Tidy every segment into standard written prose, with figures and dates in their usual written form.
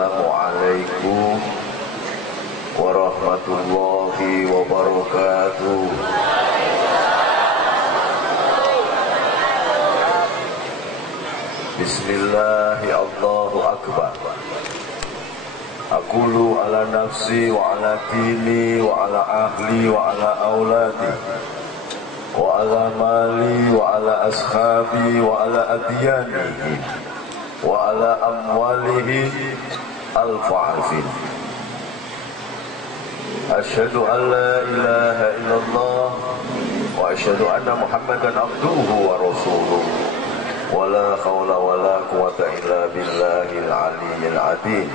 Assalamualaikum warahmatullahi wabarakatuh. Bismillahi Allahu Akbar. Aqulu ala nafsi wa ala dini wa ala ahli wa ala auladi wa ala mali wa ala ashabi wa ala adyanihi wa ala amwalihi al-fa'afin. Asyhadu an la ilaha illallah wa asyhadu anna Muhammadan abduhu wa rasuluh. Wa la hawla wa la quwwata illa billahil aliyyil azim.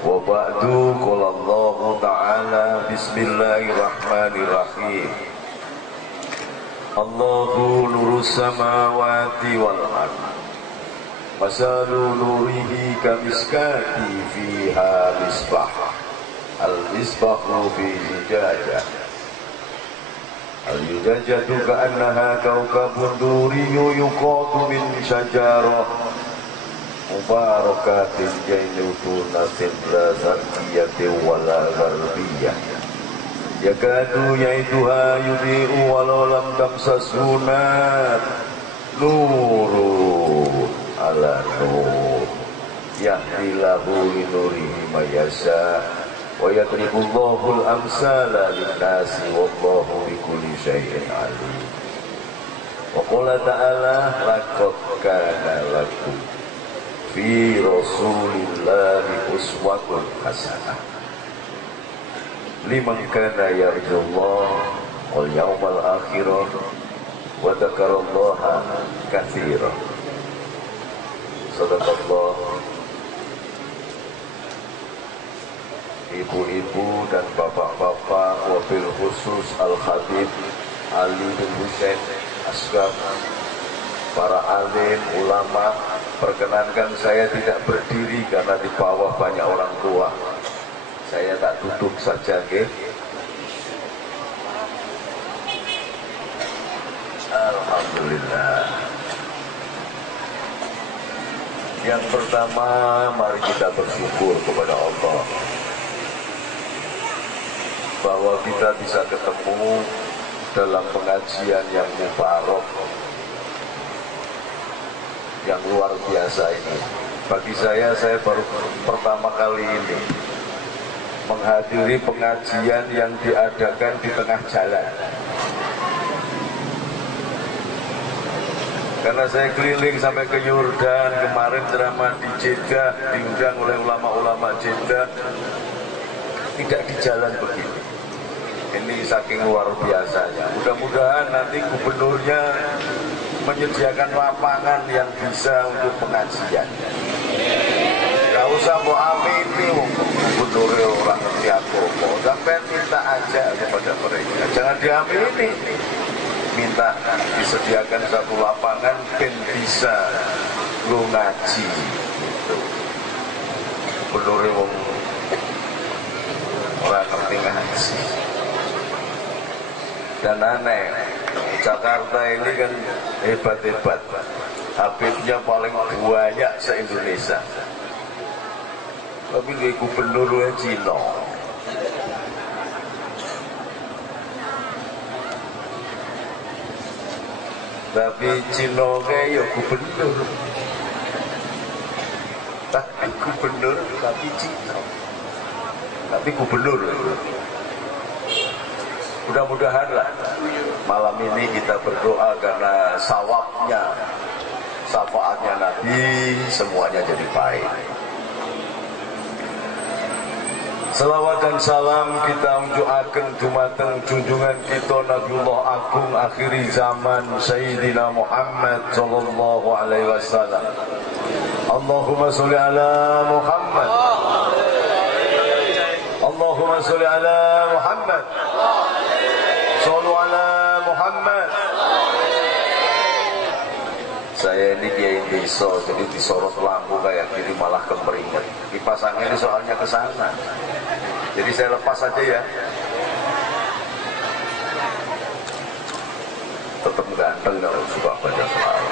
Wa ba'du, qala Allah ta'ala, bismillahirrahmanirrahim. Allahu nurus samawati wal ard. Masalu nurihi kamiskati fiha misbah. Al-misbahu fi zujajah. Al-zujajatu ka'annaha kawkabun duriyyu yuqadu min syajarah mubarakatin jainutunatin la zarkiyatin wala garbiyah. Yakadu yaituha yudhi'u walau lam tamsashu nar. Nurun ala nur yahdilahu linurihi mayasya wa yadribullahu al-amsala linnasi wallahu bikulli syai'in alim. Wa qala ta'ala laqad kana lakum fi rasulillahi uswatun hasanah liman kana yarjullaha wal yawmal akhirah wa dzakarallaha katsiran. Sadaqallah. Ibu-ibu dan bapak-bapak, wabil khusus Al-Khatib Ali bin Husain Asghar, para alim, ulama, perkenankan saya tidak berdiri karena di bawah banyak orang tua. Saya tak duduk saja, okay? Alhamdulillah. Yang pertama, mari kita bersyukur kepada Allah bahwa kita bisa ketemu dalam pengajian yang mubarak, yang luar biasa ini. Bagi saya baru pertama kali ini menghadiri pengajian yang diadakan di tengah jalan. Karena saya keliling sampai ke Yordan, kemarin ceramah di Jeddah, diundang oleh ulama-ulama Jeddah, tidak di jalan begini. Ini saking luar biasanya. Mudah-mudahan nanti gubernurnya menyediakan lapangan yang bisa untuk pengajian. Gak usah mau amini gubernurnya orang ngerti agama, sampai minta aja kepada mereka. Jangan diamini. Minta disediakan satu lapangan dan bisa lu ngaji gitu. Gubernurnya orang ngerti ngaji. Dan aneh, Jakarta ini kan hebat-hebat, Habibnya paling banyak se-Indonesia, tapi di gubernurnya Cina. Tapi Cina kayak gubernur, tapi gubernur, tapi Cina, tapi gubernur. Mudah-mudahan lah malam ini kita berdoa karena sawabnya, syafaatnya Nabi, semuanya jadi baik. Selawat dan salam kita mendoakan dumateng junjungan kita Nabiullah Agung akhiri zaman Sayyidina Muhammad sallallahu alaihi wasallam. Allahumma sholli ala Muhammad. Allahumma sholli ala Muhammad. Sholli ala Muhammad. Saya ini kiai desa, jadi disorot lampu kayak gini malah kemeringat. Dipasangnya ini soalnya ke sana. Jadi saya lepas aja ya. Tetap ganteng kalau suka baca selawat.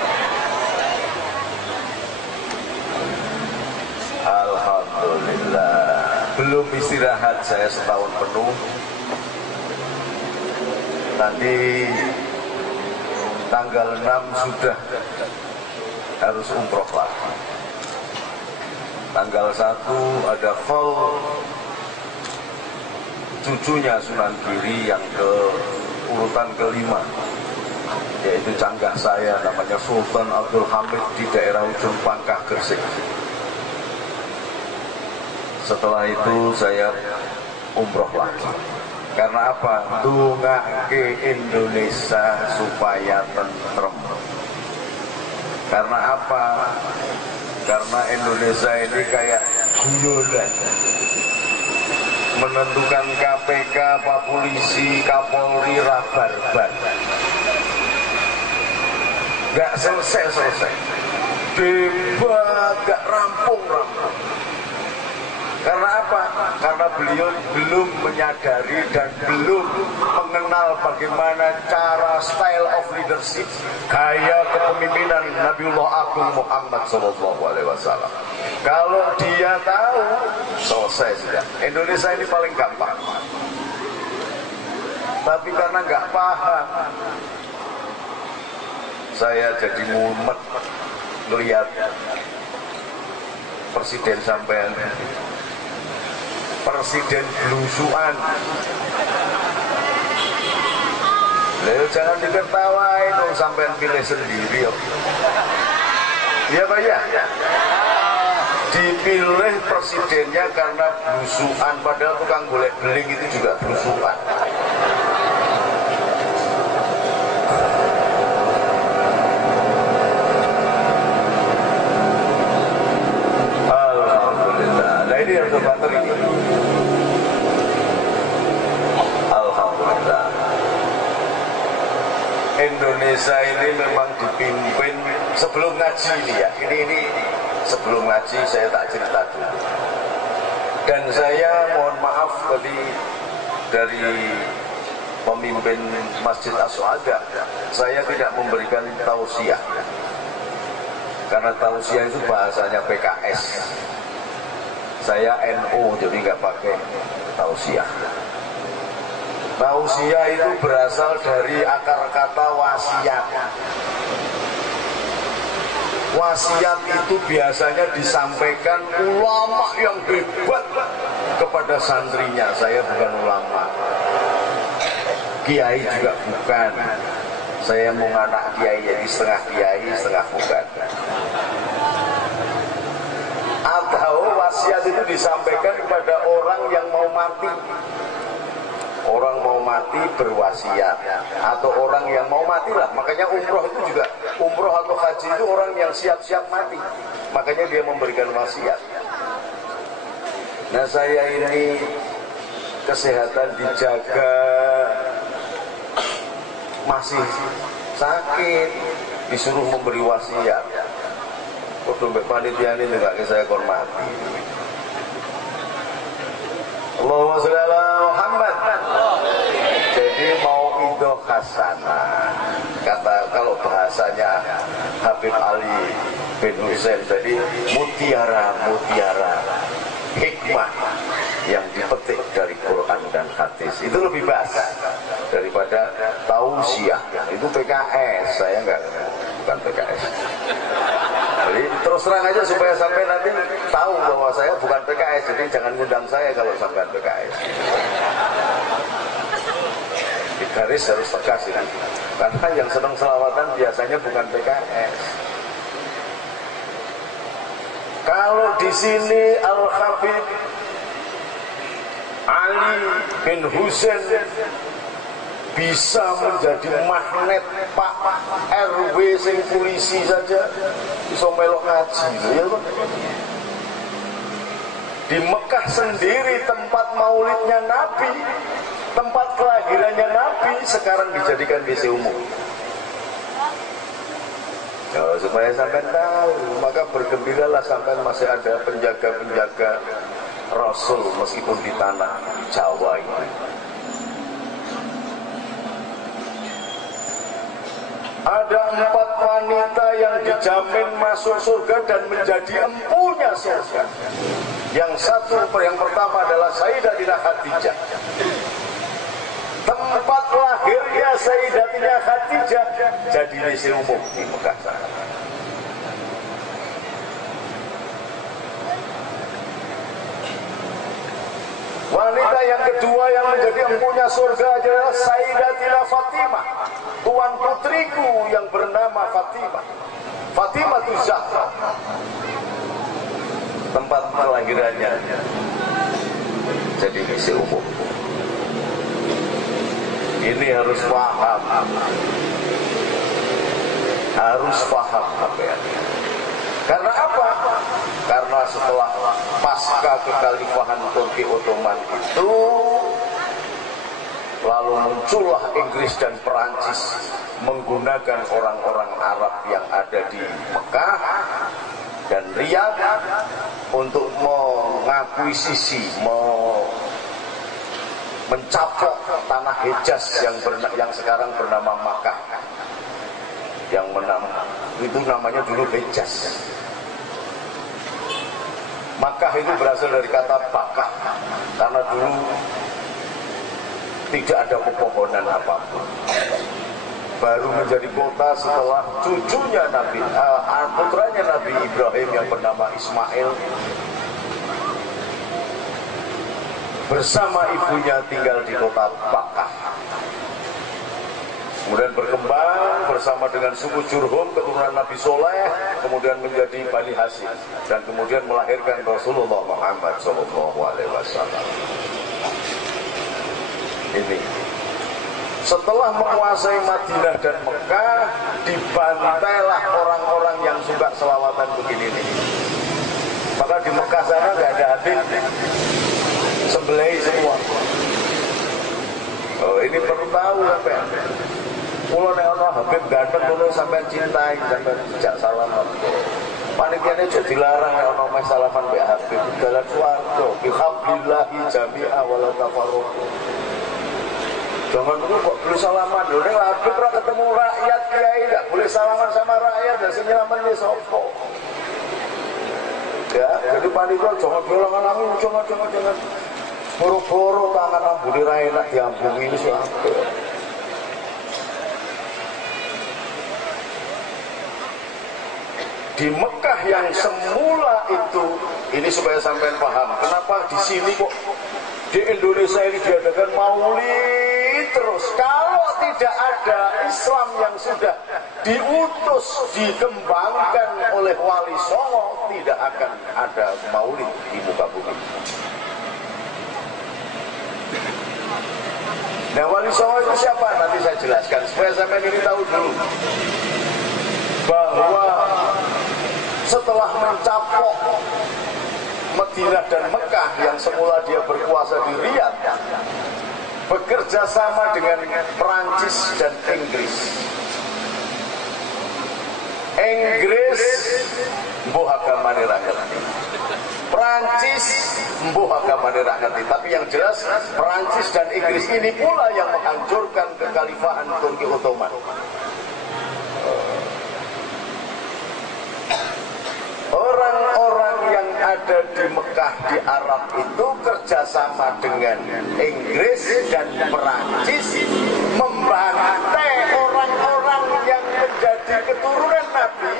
Alhamdulillah. Alhamdulillah. Belum istirahat saya setahun penuh. Nanti tanggal 6 sudah harus umroh lagi. Tanggal 1 ada call cucunya Sunan Giri yang ke urutan kelima, yaitu canggah saya namanya Sultan Abdul Hamid di daerah Ujung Pangkah Gresik. Setelah itu saya umroh lagi. Karena apa? Dungake Indonesia supaya tentrem. Karena apa? Karena Indonesia ini kayak guyonan. Menentukan KPK, Pak Polisi, Kapolri, rabarbar. Gak selesai-selesai. Debat gak rampung-rampung. Karena apa? Karena beliau belum menyadari dan belum mengenal bagaimana cara style of leadership, gaya kepemimpinan Nabiullah Agung Muhammad SAW. Kalau dia tahu, selesai sudah. Indonesia ini paling gampang. Tapi karena nggak paham, saya jadi mumet melihat presiden sampean. Presiden belusuan. Lalu jangan diketawain, sampean pilih sendiri. Iya Pak ya? Dipilih presidennya karena belusuan, padahal tukang golek beling itu juga belusuan. Alhamdulillah. Nah ini harus bateri. Alhamdulillah. Indonesia ini memang dipimpin sebelum ngaji ini ya. Ini sebelum ngaji saya tak cerita dulu. Dan saya mohon maaf tadi dari pemimpin Masjid As-Suada, saya tidak memberikan tausiah. Karena tausiah itu bahasanya PKS. Saya NU jadi nggak pakai tausiah. Tausiah itu berasal dari akar kata wasiat. Wasiat itu biasanya disampaikan ulama yang hebat kepada santrinya. Saya bukan ulama, kiai juga bukan. Saya mau anak kiai, jadi setengah kiai, setengah bukan. Atau wasiat itu disampaikan kepada orang yang mau mati. Orang mau mati berwasiat, atau orang yang mau mati lah. Makanya umroh itu juga, umroh atau haji itu orang yang siap-siap mati. Makanya dia memberikan wasiat. Nah saya ini kesehatan dijaga, masih sakit, disuruh memberi wasiat. Kok dompet panitia ini juga saya hormati. Allahumma sholli ala Muhammad. Jadi mau idoh hasanah. Kata kalau bahasanya Habib Ali bin Husain tadi, mutiara hikmah yang dipetik dari Quran dan hadis. Itu lebih baik daripada tausiah. Itu PKS, saya bukan PKS. Jadi terus terang aja supaya sampai nanti tahu bahwa saya bukan PKS. Jadi jangan ngundang saya kalau sampai PKS. Di garis harus tegas ini. Karena yang senang selawatan biasanya bukan PKS. Kalau di sini Al-Habib Ali bin Husain bisa menjadi magnet Pak RW sing polisi saja bisa melok ngaji ya kan? Di Mekah sendiri tempat maulidnya Nabi, tempat kelahirannya Nabi sekarang dijadikan WC umum. Kalau supaya sampai tahu, maka bergembiralah sampai masih ada penjaga-penjaga Rasul meskipun di tanah Jawa ini. Ada 4 wanita yang dijamin masuk surga dan menjadi empunya surga. Yang pertama adalah Sayyidatina Khadijah. Tempat lahirnya Sayyidatina Khadijah jadi misi umum di Mekah sana. Wanita yang kedua yang menjadi empunya surga adalah Sayyidatina Fatimah, tuan putriku yang bernama Fatimah. Fatimah itu Zahra. Tempat kelahirannya jadi misi umum. Ini harus paham. Harus paham sampean. Karena apa? Karena setelah pasca kekhalifahan Turki Ottoman itu, lalu muncullah Inggris dan Perancis menggunakan orang-orang Arab yang ada di Mekah dan Riyadh untuk mengakuisisi, mencapok tanah Hejaz yang sekarang bernama Makkah. Yang itu namanya dulu Hejaz. Makkah itu berasal dari kata bakah, karena dulu tidak ada pepohonan apapun. Baru menjadi kota setelah cucunya putranya Nabi Ibrahim yang bernama Ismail bersama ibunya tinggal di kota Bakah. Kemudian berkembang bersama dengan suku Jurhum, keturunan Nabi Soleh, kemudian menjadi Bani Hashim, dan kemudian melahirkan Rasulullah Muhammad SAW. Ini setelah menguasai Madinah dan Mekah, dibantailah orang-orang yang suka selawatan begini nih. Maka di Mekah sana nggak ada Habib, sembelih semua. Oh, ini perlu tahu sampai. Kalau nek ana Habib ganteng ngono sampean cintai, sampean dijak salaman. Panitiane aja dilarang nek ana meh salaman mbek Habib. Dalan swarga, bihablillahi jami'a wala tafarruqu. Jangan dulu kok boleh salaman. Lho nek Habib ora ketemu rakyat kiai enggak boleh salaman sama rakyat, dan sing nyelametne sapa? Ya, jadi panitia jangan bilang-bilang jangan. Boro-boro tangan ambune ra enak diambungi wis apik. Di Mekah yang semula itu, ini supaya sampean paham, kenapa di sini kok di Indonesia ini diadakan maulid terus. Kalau tidak ada Islam yang sudah diutus, dikembangkan oleh Wali Songo, tidak akan ada maulid di muka bumi. Nah, Wali Songo itu siapa? Nanti saya jelaskan supaya sampean ini tahu dulu bahwa setelah mencapok Madinah dan Mekah yang semula dia berkuasa di Riyadh, bekerja sama dengan Perancis dan Inggris. Inggris mbuh agamane ra ngerti, Perancis mbuh agamane ra ngerti, tapi yang jelas Perancis dan Inggris ini pula yang menghancurkan kekhalifahan Turki Ottoman. Orang-orang yang ada di Mekah di Arab itu kerjasama dengan Inggris dan Perancis membantai orang-orang yang menjadi keturunan Nabi,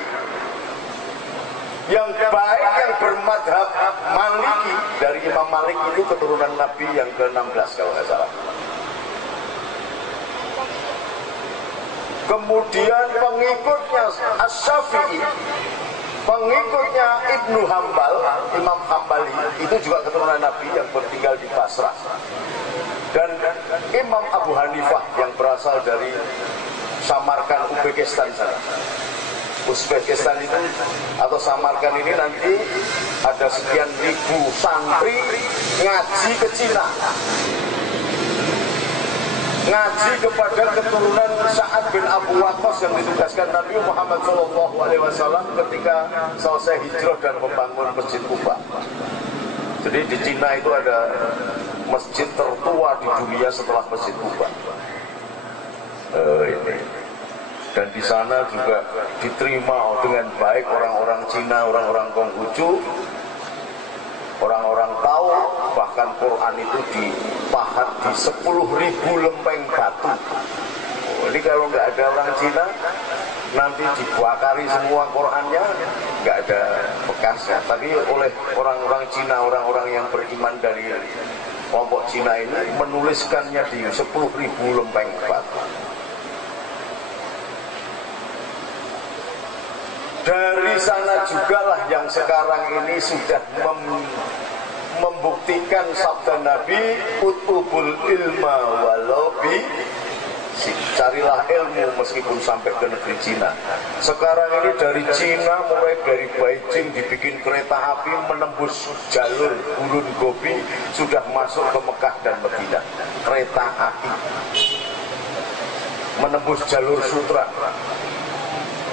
yang baik, yang bermadhab Maliki. Dari Imam Malik itu keturunan Nabi yang ke-16 kalau nggak salah. Kemudian pengikutnya Asy-Syafi'i, pengikutnya Ibnu Hambal, Imam Hambali, itu juga keturunan Nabi yang bertinggal di Basrah. Dan Imam Abu Hanifah yang berasal dari Samarkand, Uzbekistan sana. Uzbekistan itu atau Samarkand ini nanti ada sekian ribu santri ngaji ke Cina, ngaji kepada keturunan Sa'ad bin Abu Waqqas yang ditugaskan Nabi Muhammad SAW ketika selesai hijrah dan membangun Masjid Kuba. Jadi di Cina itu ada masjid tertua di dunia setelah Masjid Kuba. Ini. Dan di sana juga diterima dengan baik orang-orang Cina, orang-orang Konghucu, orang orang-orang tahu bahkan Quran itu dipahat di 10.000 lempeng batu. Ini kalau nggak ada orang Cina, nanti dibakari semua Qurannya, nggak ada bekasnya. Tapi oleh orang-orang Cina, orang-orang yang beriman dari kelompok Cina ini menuliskannya di 10.000 lempeng batu. Dari sana jugalah yang sekarang ini sudah membuktikan sabda Nabi, utubul ilma walau bi, carilah ilmu meskipun sampai ke negeri Cina. Sekarang ini dari Cina, mulai dari Beijing dibikin kereta api menembus jalur Gurun Gobi, sudah masuk ke Mekah dan Madinah. Kereta api menembus jalur sutra,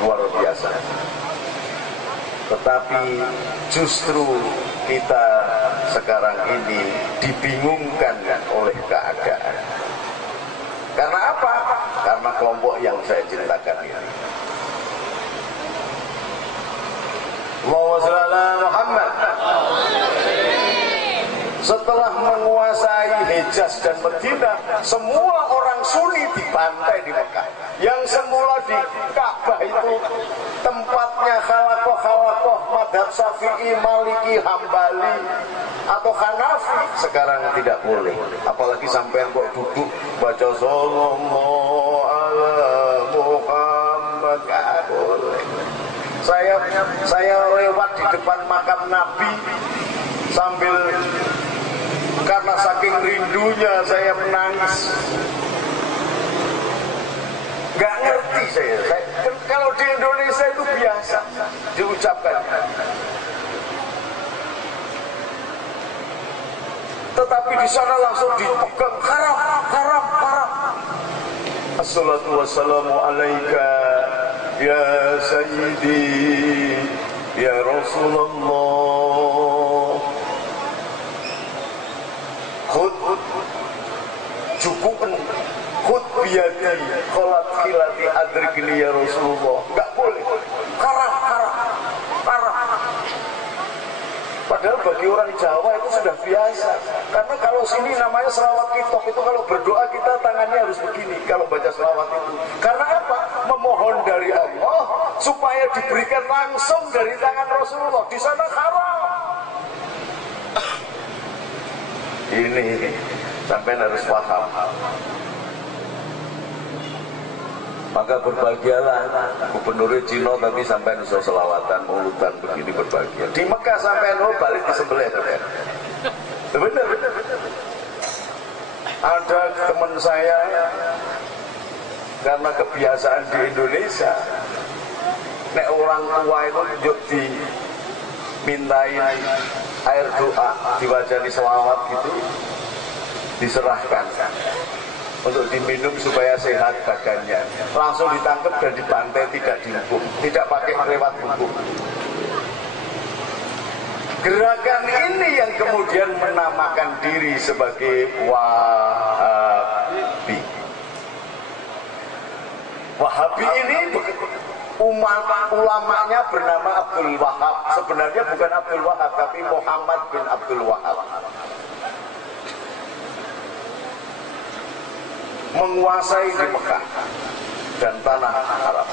luar biasa. Tetapi justru kita sekarang ini dibingungkan oleh keadaan. Karena apa? Karena kelompok yang saya ceritakan ini. Muhammad setelah menguasai Hijaz dan Madinah, semua orang Sunni dibantai di Mekah. Yang semula di Ka'bah itu tempatnya khalakoh madhab Syafi'i, Maliki, Hambali atau Hanafi, sekarang tidak boleh. Apalagi sampai kok duduk baca sallallahu ala Muhammad, gak boleh. Saya lewat di depan makam Nabi sambil, karena saking rindunya saya menangis. Gak ngerti saya kalau di Indonesia itu biasa diucapkan, tetapi di sana langsung dipegang, haram. Assalatu wassalamu alaika ya sayyidi ya Rasulullah, khud cukup khud biyadi kholat khilati adrikni ya Rasulullah. Gak boleh, haram. Padahal bagi orang Jawa itu sudah biasa. Karena kalau sini namanya selawat kitab itu, kalau berdoa kita tangannya harus begini kalau baca selawat itu. Karena apa? Memohon dari Allah supaya diberikan langsung dari tangan Rasulullah. Di sana haram. Ini sampai harus paham. Maka berbahagialah gubernur Cina tapi sampai nusa selawatan, mauludan begini berbahagia. Di Mekah sampai balik disembelih. Benar. Ada teman saya, karena kebiasaan di Indonesia, nek orang tua itu yuk dimintain air doa, diwajani selawat gitu, diserahkan untuk diminum supaya sehat badannya. Langsung ditangkap dan dibantai, tidak dihukum, tidak pakai lewat hukum. Gerakan ini yang kemudian menamakan diri sebagai Wahabi. Wahabi ini ulamanya bernama Abdul Wahab. Sebenarnya bukan Abdul Wahab, tapi Muhammad bin Abdul Wahab. Menguasai di Mekah dan tanah Arab.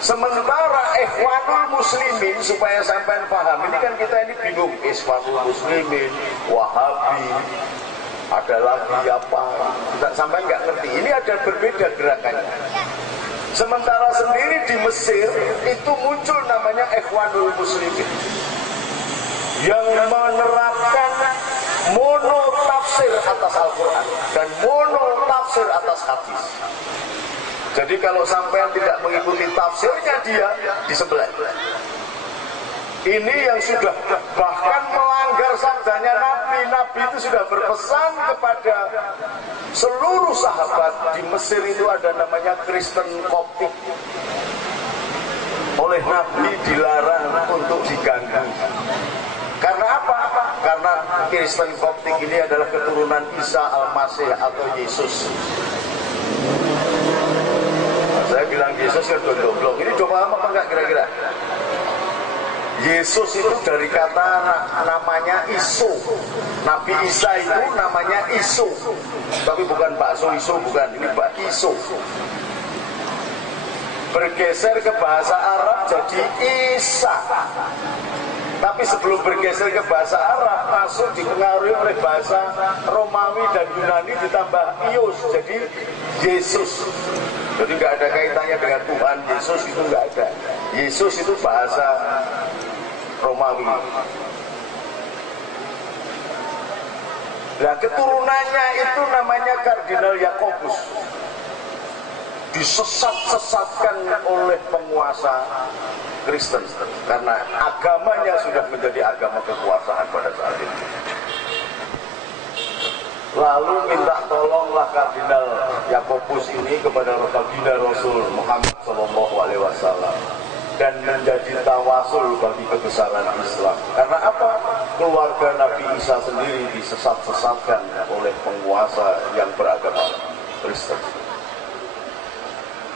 Sementara Ikhwanul Muslimin, supaya sampai paham, ini kan kita ini bingung, Ikhwanul Muslimin, Wahabi, ada lagi apa, kita sampai nggak ngerti. Ini ada berbeda gerakannya. Sementara sendiri di Mesir itu muncul namanya Ikhwanul Muslimin yang menerapkan mono tafsir atas Al-Quran dan mono tafsir atas hadis. Jadi kalau sampean tidak mengikuti tafsirnya, dia disembelih. Ini yang sudah bahkan melanggar sabdanya Nabi. Nabi itu sudah berpesan kepada seluruh sahabat. Di Mesir itu ada namanya Kristen Koptik. Oleh Nabi dilarang untuk diganggu. Karena apa? Karena Kristen Koptik ini adalah keturunan Isa Al-Masih atau Yesus. Saya bilang Yesus kan goblok. Ini coba apa enggak kira-kira? Yesus itu dari kata namanya Isu. Nabi Isa itu namanya Isu. Tapi bukan bakso Isu, bukan. Ini Pak Isu. Bergeser ke bahasa Arab jadi Isa. Tapi sebelum bergeser ke bahasa Arab, langsung dipengaruhi oleh bahasa Romawi dan Yunani ditambah Ius, jadi Yesus. Jadi nggak ada kaitannya dengan Tuhan Yesus, itu nggak ada. Yesus itu bahasa Romawi. Nah, keturunannya itu namanya Kardinal Yakobus. Disesat-sesatkan oleh penguasa Kristen karena agamanya sudah menjadi agama kekuasaan pada saat itu. Lalu minta tolonglah Kardinal Yakobus ini kepada baginda Rasul Muhammad SAW dan menjadi tawasul bagi kebesaran Islam. Karena apa? Keluarga Nabi Isa sendiri disesat-sesatkan oleh penguasa yang beragama Kristen.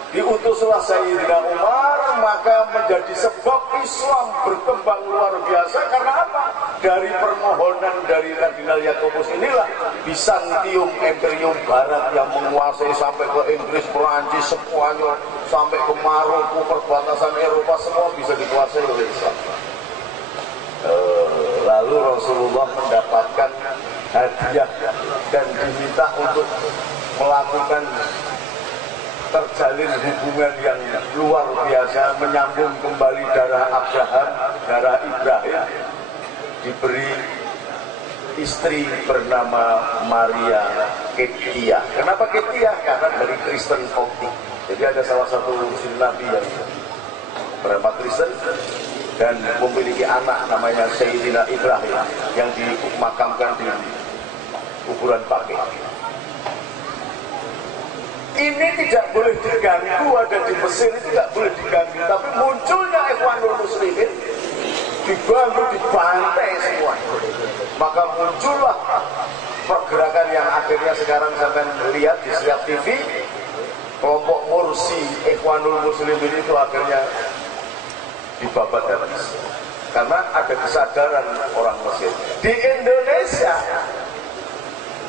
Diutuslah Sayyidina Umar, maka menjadi sebab Islam berkembang luar biasa. Karena apa? Dari permohonan dari Kardinal Yakobus inilah Bizantium, Imperium Barat yang menguasai sampai ke Inggris, Perancis, Spanyol, sampai ke Maroko, perbatasan Eropa, semua bisa dikuasai oleh Islam. Lalu Rasulullah mendapatkan hadiah dan diminta untuk melakukan terjalin hubungan yang luar biasa, menyambung kembali darah Abraham, darah Ibrahim. Diberi istri bernama Maria Ketia. Kenapa Ketia? Karena dari Kristen Koptik. Jadi ada salah satu muslim Nabi yang bernama Kristen dan memiliki anak namanya Sayyidina Ibrahim yang dimakamkan di kuburan Baqi'. Ini tidak boleh diganggu, ada di Mesir itu tidak boleh diganggu. Tapi munculnya Ikhwanul Muslimin diganggu, dibantai semua. Maka muncullah pergerakan yang akhirnya sekarang sampai melihat di setiap TV. Kelompok Mursi Ikhwanul Muslimin itu akhirnya dibabat habis. Karena ada kesadaran orang Mesir. Di Indonesia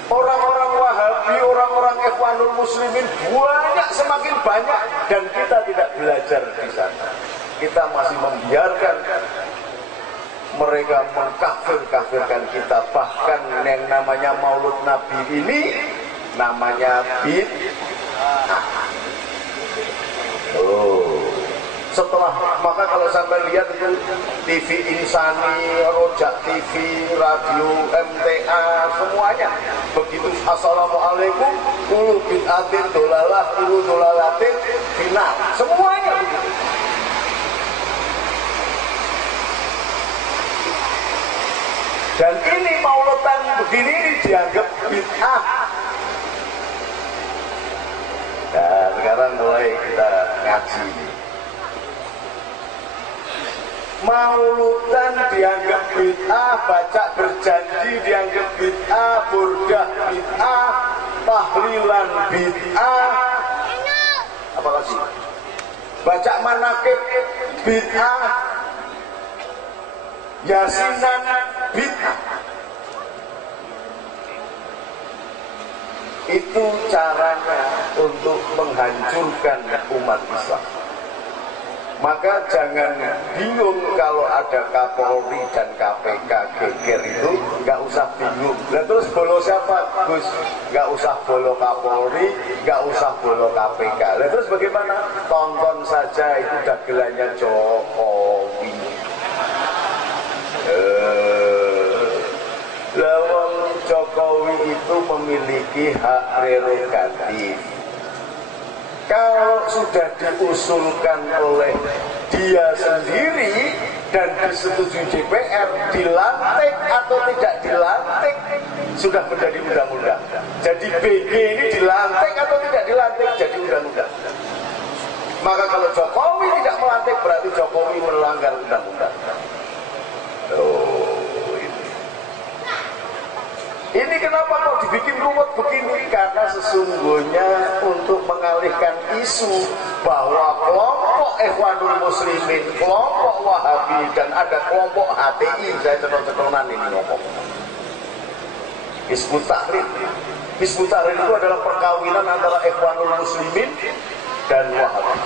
orang-orang Wahabi, orang-orang Ikhwanul Muslimin banyak, semakin banyak, dan kita tidak belajar di sana. Kita masih membiarkan mereka mengkafir-kafirkan kita. Bahkan yang namanya Maulud Nabi ini namanya bid'ah. Setelah, maka kalau sampai lihat itu TV Insani, Rojak TV, radio MTA, semuanya begitu. Assalamualaikum, ulu bid'atin dolalah, ulu dolalatin final, semuanya begitu. Dan ini maulotan begini ini dianggap bid'ah. Nah, sekarang mulai kita ngaji. Mauludan dianggap bid'ah, baca berjanji dianggap bid'ah, burdah bid'ah, tahlilan bid'ah, apa lagi? Baca manakib bid'ah, yasinan bid'ah. Itu caranya untuk menghancurkan umat Islam. Maka jangan bingung kalau ada Kapolri dan KPK geger itu, nggak usah bingung. Nah, terus bolo siapa? Gus, nggak usah bolo Kapolri, nggak usah bolo KPK. Nah, terus bagaimana? Tonton saja itu dagelannya Jokowi. Lawang Jokowi itu memiliki hak prerogatif. Kalau sudah diusulkan oleh dia sendiri dan disetujui DPR, dilantik atau tidak dilantik sudah menjadi undang-undang. Jadi BG ini dilantik atau tidak dilantik jadi undang-undang. Maka kalau Jokowi tidak melantik berarti Jokowi melanggar undang-undang. Ini kenapa kok dibikin ruwet begini? Karena sesungguhnya untuk mengalihkan isu bahwa kelompok kelompok Ikhwanul Muslimin, kelompok Wahabi, dan ada kelompok HTI. Saya ceton-cetonan ini ngomong. Hizbut Tahrir. Hizbut Tahrir itu adalah perkawinan antara Ikhwanul Muslimin dan Wahabi.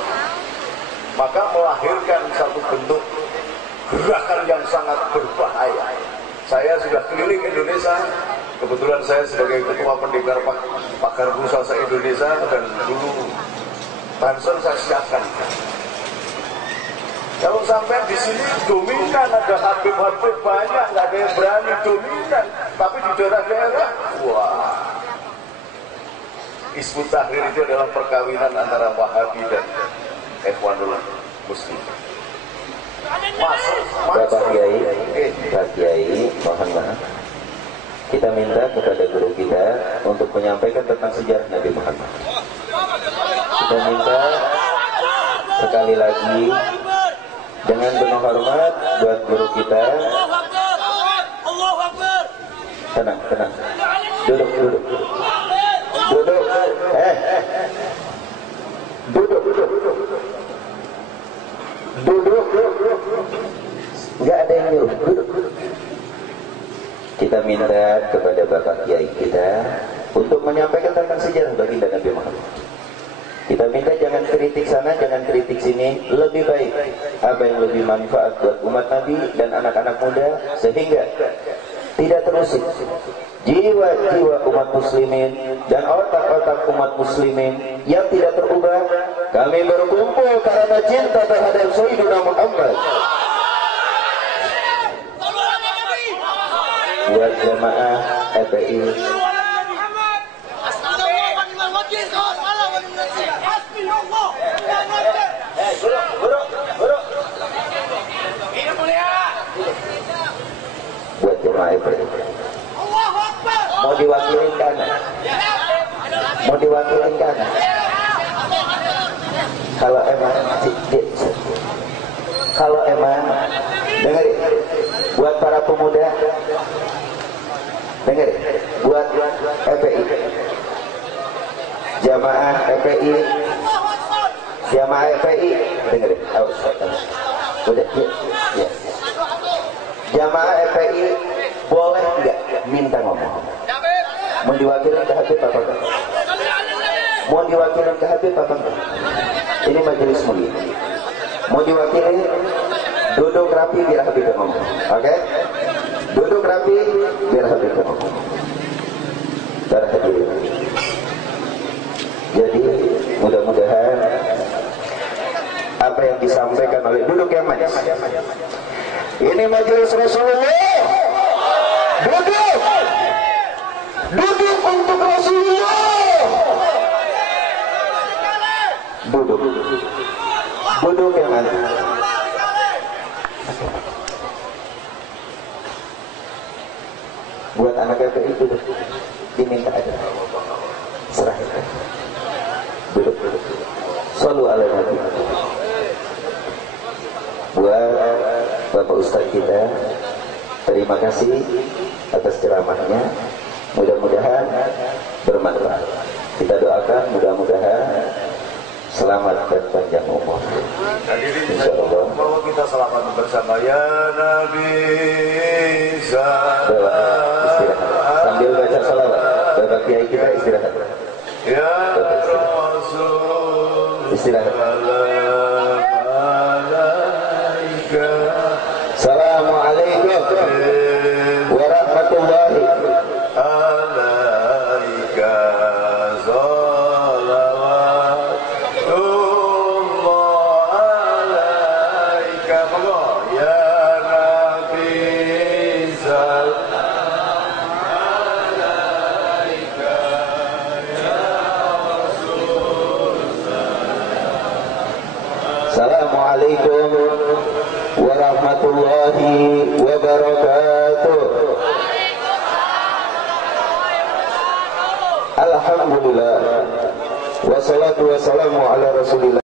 Maka melahirkan satu bentuk gerakan yang sangat berbahaya. Saya sudah keliling Indonesia. Kebetulan saya sebagai ketua pendekar pakar berusaha se-Indonesia, dan dulu banser saya siapkan. Kalau sampai di sini dominan, ada habib-habib banyak, nggak ada yang berani dominan. Tapi di daerah-daerah, wah, Hizbut Tahrir itu adalah perkawinan antara Wahabi dan Ikhwanul Muslimin. Bapak Kiai, mohon maaf. Kita minta kepada guru kita untuk menyampaikan tentang sejarah Nabi Muhammad. Kita minta sekali lagi dengan penuh hormat buat guru kita. Tenang. Duduk. Duduk. Enggak ada yang nyuruh. Duduk. Kita minta kepada Bapak Kiai kita untuk menyampaikan tentang sejarah baginda Nabi Muhammad. Kita minta jangan kritik sana, jangan kritik sini. Lebih baik apa yang lebih manfaat buat umat Nabi dan anak-anak muda, sehingga tidak terusik jiwa-jiwa umat muslimin dan otak-otak umat muslimin yang tidak terubah. Kami berkumpul karena cinta terhadap Sayyidina Muhammad. Buat jamaah FPI, buat jamaah FPI, mau diwakilin kanan, kalau emang dengerin, buat para pemuda, dengerin, buat FPI, jamaah FPI, dengerin, udah, ya. Jamaah FPI boleh nggak minta ngomong? Mau diwakilin ke Habib apa enggak? Ini majelis mulia. Mau diwakilin, duduk rapi biar Habib ngomong. Oke? Duduk rapi biar Habib ngomong. Terhadap. Jadi mudah-mudahan apa yang disampaikan oleh, duduk yang manis. Ini majelis Rasulullah. Duduk untuk Rasulullah. Duduk yang manis. Buat anak FPI duduk, diminta aja, serahkan. Duduk. Shallu ala Nabi. Buat Bapak Ustadz kita, terima kasih atas ceramahnya. Mudah-mudahan bermanfaat. Kita doakan mudah-mudahan selamat dan panjang umur. Hadirin insyaallah, bahwa kita selamat bersama ya Nabi. Istirahat sambil baca salawat. Bapak Kiai kita istirahat. Ya Rasul. Istirahat. Assalamualaikum warahmatullahi Assalamualaikum warahmatullahi wabarakatuh. Alhamdulillah, wassalatu wassalamu ala Rasulillah.